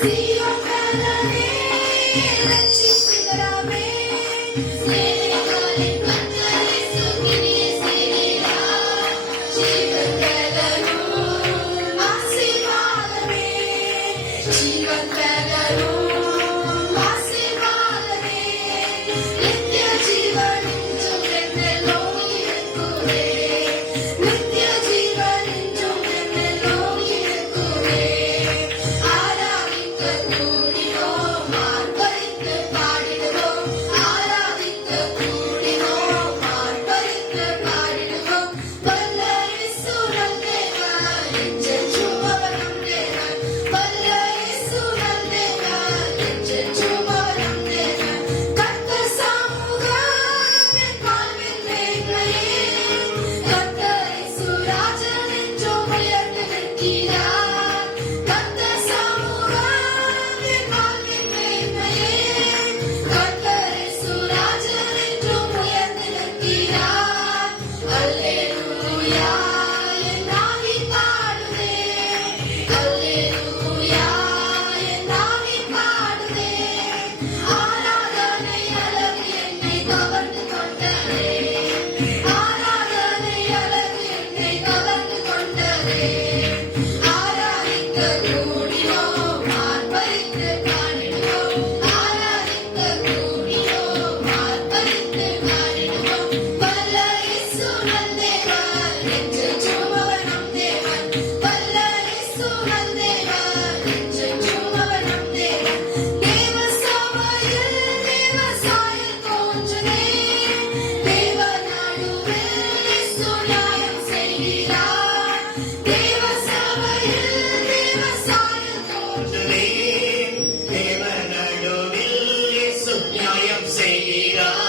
Thank you. நியாயம் செய்கிறார்